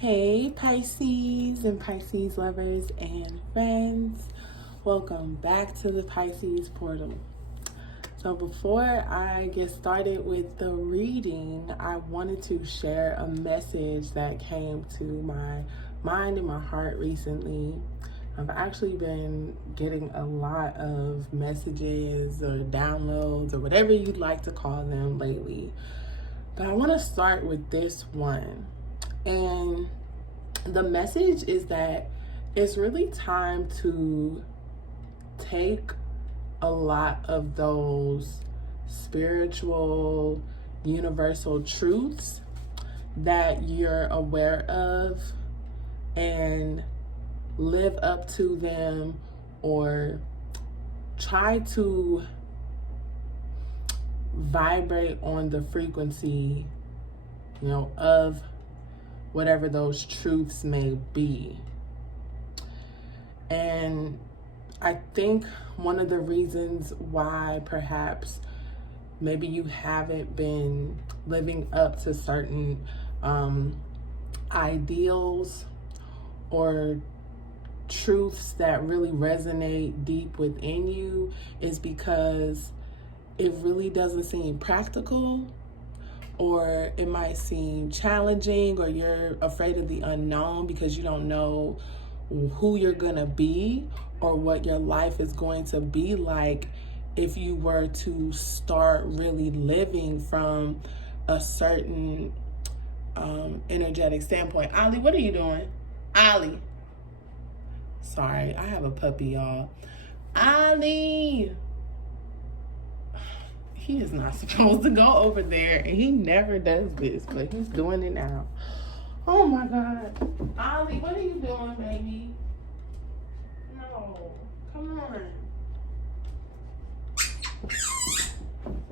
Hey Pisces and Pisces lovers and friends, welcome back to the Pisces portal. So before I get started with the reading, I wanted to share a message that came to my mind and my heart recently. I've actually been getting a lot of messages or downloads or whatever you'd like to call them lately. But I want to start with this one. And the message is that it's really time to take a lot of those spiritual, universal truths that you're aware of and live up to them, or try to vibrate on the frequency, of whatever those truths may be. And I think one of the reasons why perhaps maybe you haven't been living up to certain ideals or truths that really resonate deep within you is because it really doesn't seem practical, or it might seem challenging, or you're afraid of the unknown because you don't know who you're gonna be or what your life is going to be like if you were to start really living from a certain energetic standpoint. Ollie, what are you doing? Ollie. Sorry, I have a puppy, y'all. Ollie. He is not supposed to go over there, and he never does this, but he's doing it now. Oh my God. Ollie, what are you doing, baby? No, come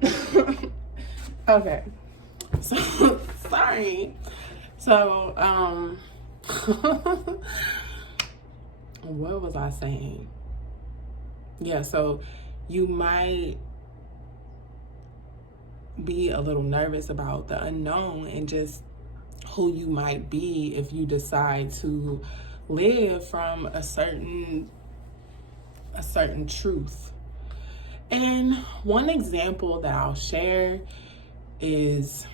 on. Okay. So, sorry. So, what was I saying? Yeah, so you might be a little nervous about the unknown and just who you might be if you decide to live from a certain truth. And one example that I'll share is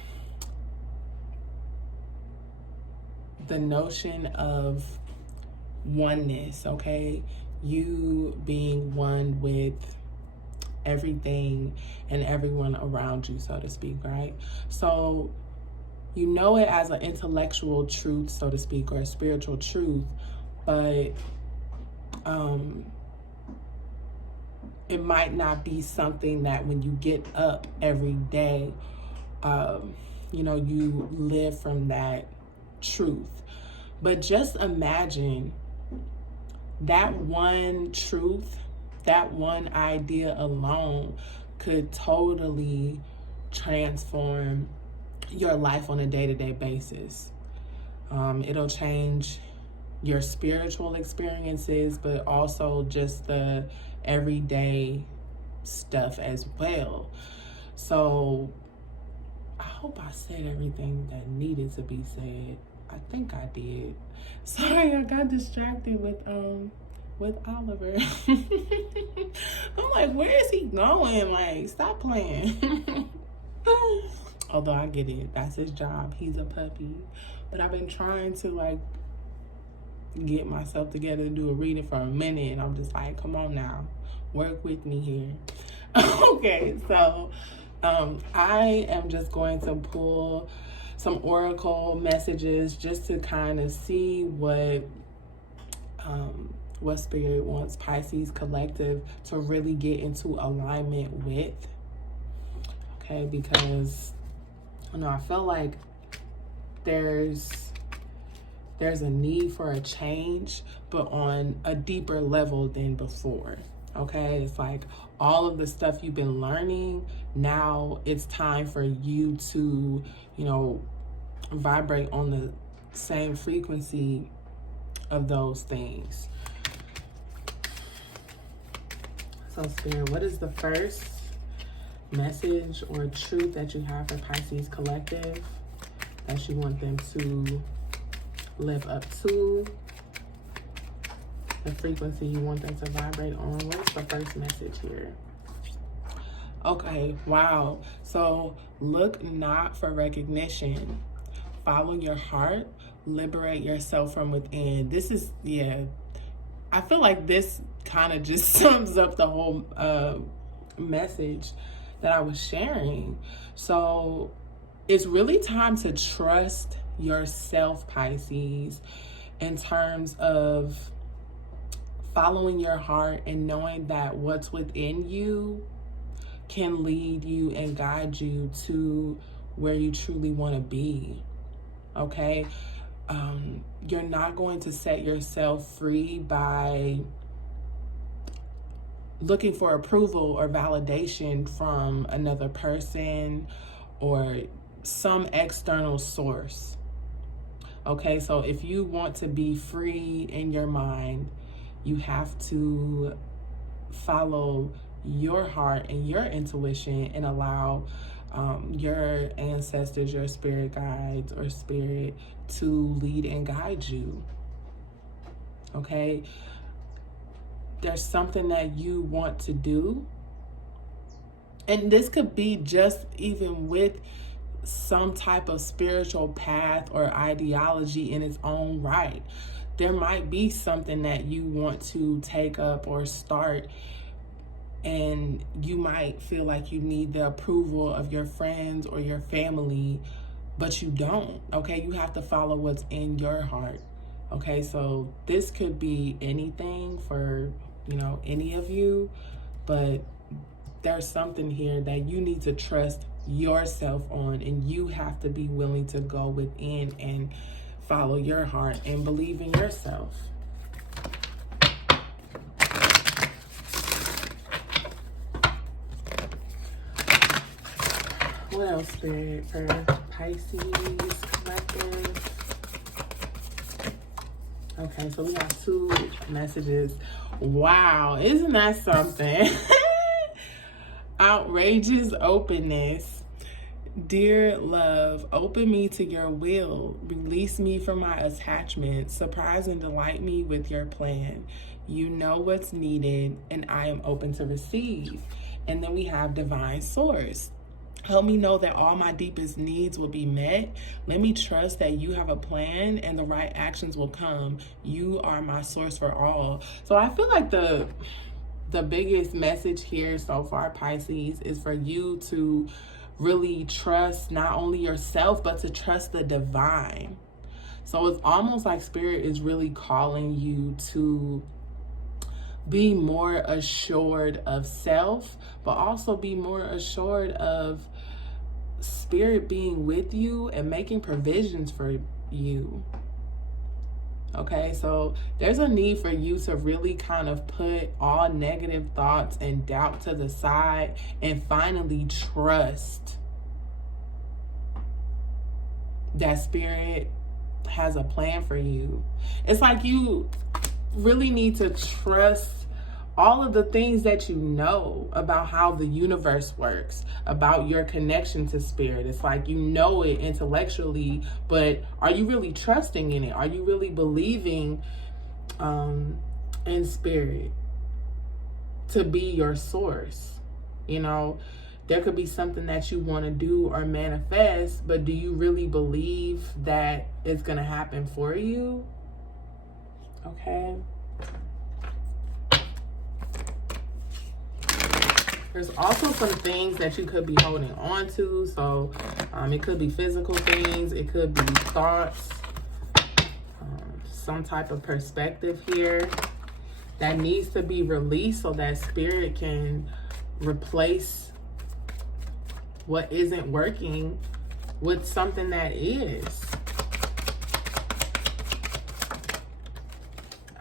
the notion of oneness, okay? You being one with everything and everyone around you, so to speak, right? So you know it as an intellectual truth, so to speak, or a spiritual truth, but it might not be something that when you get up every day, you live from that truth. But just imagine that one truth, that one idea alone could totally transform your life on a day-to-day basis. It'll change your spiritual experiences, but also just the everyday stuff as well. So I hope I said everything that needed to be said. I think I did. Sorry, I got distracted with Oliver. I'm like, where is he going? Like, stop playing. Although I get it, that's his job. He's a puppy. But I've been trying to get myself together to do a reading for a minute, and I'm just like, come on now, work with me here. Okay, so I am just going to pull some oracle messages just to kind of see what Spirit wants Pisces Collective to really get into alignment with. Okay, because I feel like there's a need for a change, but on a deeper level than before. Okay, it's like all of the stuff you've been learning, now it's time for you to, vibrate on the same frequency of those things. So Spirit, what is the first message or truth that you have for Pisces Collective that you want them to live up to, the frequency you want them to vibrate on. What's the first message here? Okay, wow. So look not for recognition. Follow your heart. Liberate yourself from within. This is, yeah. I feel like this kind of just sums up the whole message that I was sharing. So it's really time to trust yourself, Pisces, in terms of following your heart and knowing that what's within you can lead you and guide you to where you truly want to be. Okay? You're not going to set yourself free by looking for approval or validation from another person or some external source. Okay, so if you want to be free in your mind, you have to follow your heart and your intuition and allow your ancestors, your spirit guides or spirit to lead and guide you. Okay? There's something that you want to do. And this could be just even with some type of spiritual path or ideology in its own right. There might be something that you want to take up or start, and you might feel like you need the approval of your friends or your family, but you don't. Okay, you have to follow what's in your heart. Okay, so this could be anything for, you know, any of you, but there's something here that you need to trust yourself on, and you have to be willing to go within and follow your heart and believe in yourself. What else, Spirit, for Pisces collective? Okay, so we have 2 messages. Wow, isn't that something? Outrageous openness. Dear love, open me to your will. Release me from my attachment. Surprise and delight me with your plan. You know what's needed, and I am open to receive. And then we have divine source. Help me know that all my deepest needs will be met. Let me trust that you have a plan and the right actions will come. You are my source for all. So I feel like the biggest message here so far, Pisces, is for you to really trust not only yourself, but to trust the divine. So it's almost like Spirit is really calling you to be more assured of self, but also be more assured of Spirit being with you and making provisions for you. Okay, so there's a need for you to really kind of put all negative thoughts and doubt to the side and finally trust that Spirit has a plan for you. It's like you really need to trust all of the things that you know about how the universe works, about your connection to Spirit. It's like you know it intellectually, but are you really trusting in it? Are you really believing in Spirit to be your source? You know, there could be something that you want to do or manifest, but do you really believe that it's going to happen for you? Okay. There's also some things that you could be holding on to. So it could be physical things. It could be thoughts. Some type of perspective here that needs to be released so that Spirit can replace what isn't working with something that is.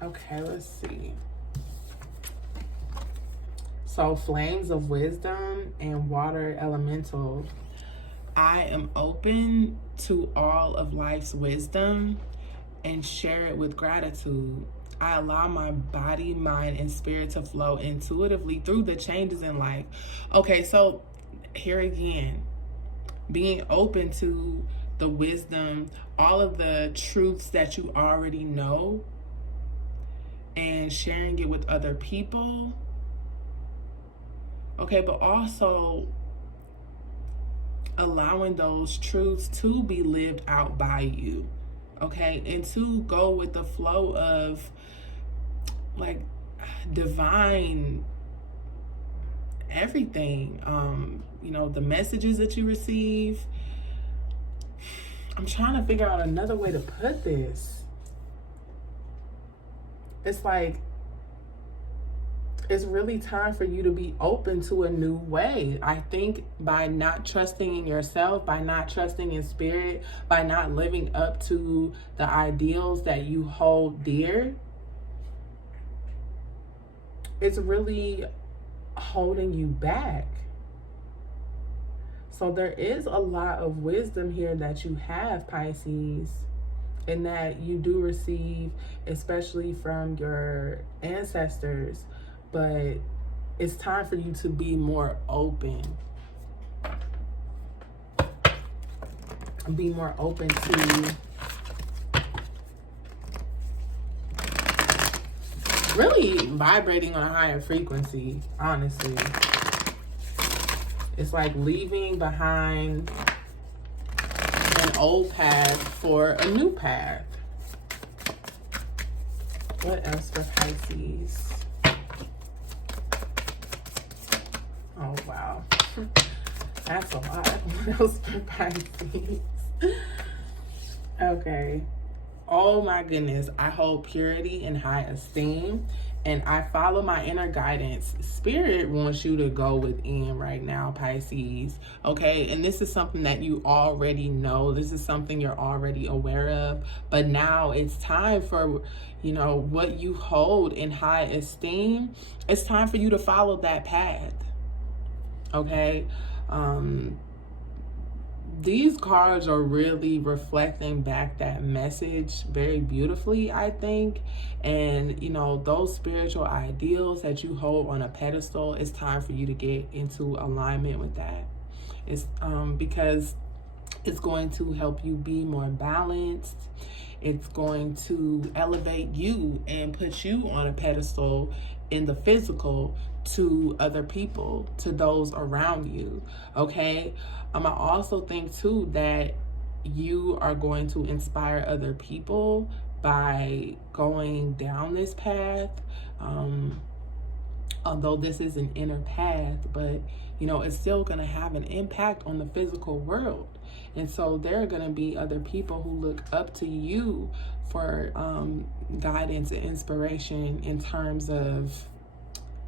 Okay, let's see. So flames of wisdom and water elemental. I am open to all of life's wisdom and share it with gratitude. I allow my body, mind, and spirit to flow intuitively through the changes in life. Okay, so here again, being open to the wisdom, all of the truths that you already know, and sharing it with other people. Okay, but also allowing those truths to be lived out by you. Okay, and to go with the flow of like divine everything. You know, the messages that you receive. I'm trying to figure out another way to put this. It's like, it's really time for you to be open to a new way. I think by not trusting in yourself, by not trusting in spirit, by not living up to the ideals that you hold dear, it's really holding you back. So there is a lot of wisdom here that you have, Pisces, and that you do receive, especially from your ancestors. But it's time for you to be more open. Be more open to really vibrating on a higher frequency, honestly. It's like leaving behind an old path for a new path. What else for Pisces? Oh, wow. That's a lot. What else for Pisces? Okay. Oh my goodness. I hold purity and high esteem, and I follow my inner guidance. Spirit wants you to go within right now, Pisces. Okay. And this is something that you already know. This is something you're already aware of. But now it's time for, you know, what you hold in high esteem. It's time for you to follow that path. Okay. These cards are really reflecting back that message very beautifully, I think. And, you know, those spiritual ideals that you hold on a pedestal, it's time for you to get into alignment with that. It's because it's going to help you be more balanced. It's going to elevate you and put you on a pedestal in the physical to other people, to those around you. Okay. I also think too that you are going to inspire other people by going down this path. Although this is an inner path, but you know, it's still going to have an impact on the physical world. And so there are going to be other people who look up to you for guidance and inspiration in terms of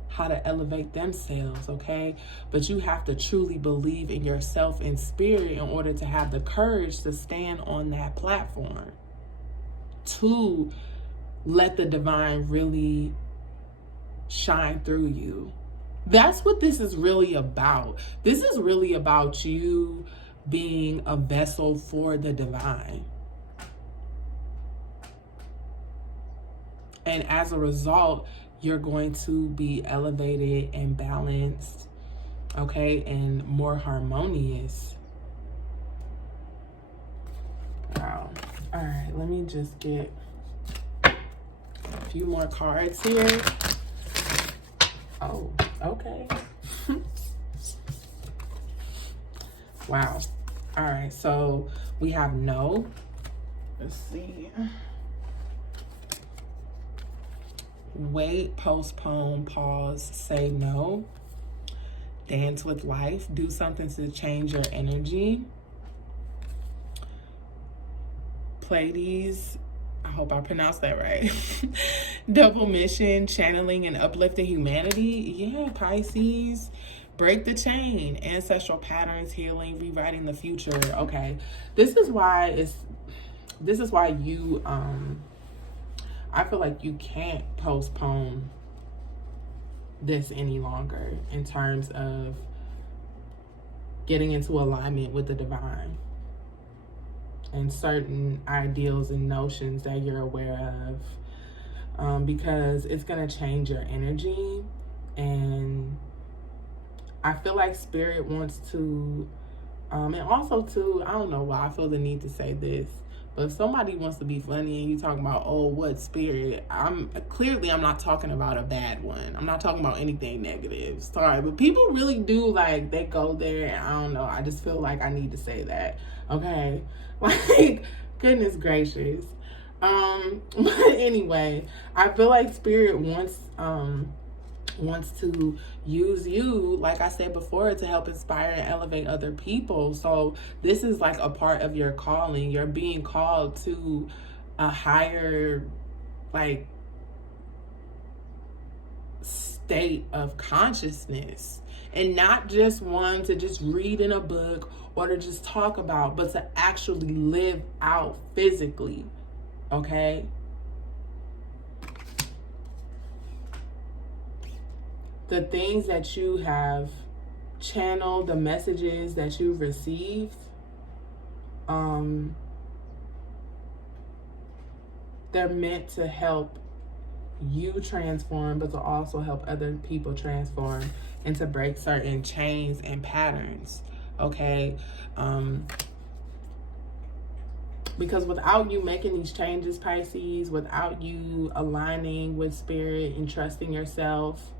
how to elevate themselves, okay? But you have to truly believe in yourself and spirit in order to have the courage to stand on that platform, to let the divine really shine through you. That's what this is really about. This is really about you being a vessel for the divine. And as a result, you're going to be elevated and balanced, okay, and more harmonious. Wow. All right, let me just get a few more cards here. Oh, okay. Wow. All right, so we have no. Let's see. Wait, postpone, pause, say no. Dance with life. Do something to change your energy. Pleiades. I hope I pronounced that right. Double mission, channeling and uplifting humanity. Yeah, Pisces. Break the chain. Ancestral patterns, healing, rewriting the future. Okay. This is why you I feel like you can't postpone this any longer in terms of getting into alignment with the divine and certain ideals and notions that you're aware of, because it's going to change your energy. And I feel like spirit wants to And also too, I don't know why I feel the need to say this, but if somebody wants to be funny and you talking about, oh, what spirit, I'm not talking about a bad one. I'm not talking about anything negative. Sorry, but people really do, like, they go there, and I don't know. I just feel like I need to say that. Okay, like, goodness gracious. But anyway, I feel like spirit wants to use you, like I said before, to help inspire and elevate other people. So this is like a part of your calling. You're being called to a higher, like, state of consciousness, and not just one to just read in a book or to just talk about, but to actually live out physically. Okay? The things that you have channeled, the messages that you've received, they're meant to help you transform, but to also help other people transform and to break certain chains and patterns. Okay? Because without you making these changes, Pisces, without you aligning with spirit and trusting yourself,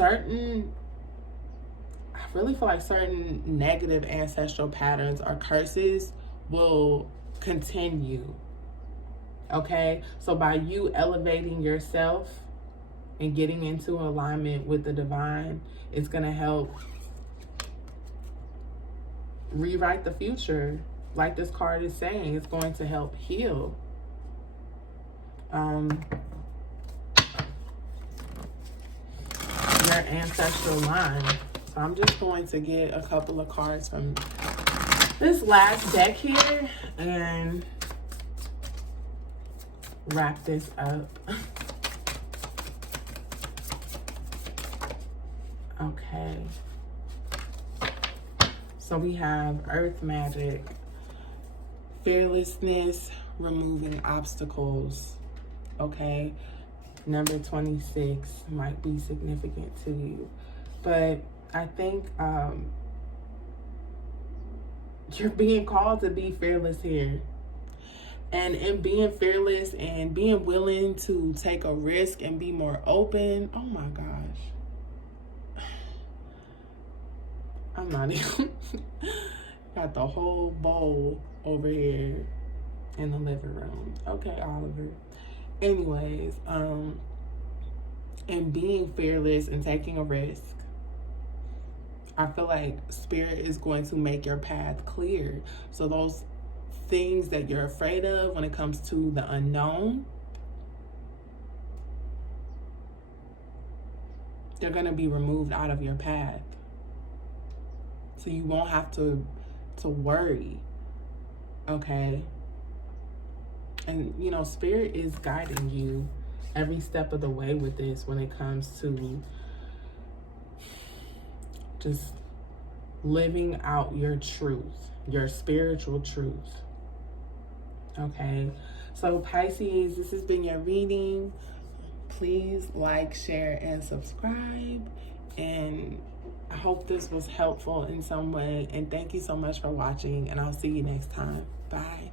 I really feel like certain negative ancestral patterns or curses will continue. Okay? So by you elevating yourself and getting into alignment with the divine, it's going to help rewrite the future. Like this card is saying, it's going to help heal. Your ancestral line. So I'm just going to get a couple of cards from this last deck here and wrap this up. Okay. So we have Earth Magic, fearlessness, removing obstacles. Okay. Number 26 might be significant to you. But I think you're being called to be fearless here. And in being fearless and being willing to take a risk and be more open, oh my gosh. I'm not even... Got the whole bowl over here in the living room. Okay, Oliver. Anyways, and being fearless and taking a risk, I feel like spirit is going to make your path clear. So those things that you're afraid of when it comes to the unknown, they're going to be removed out of your path. So you won't have to worry. Okay? And, you know, spirit is guiding you every step of the way with this when it comes to just living out your truth, your spiritual truth. Okay? So, Pisces, this has been your reading. Please like, share, and subscribe. And I hope this was helpful in some way. And thank you so much for watching. And I'll see you next time. Bye.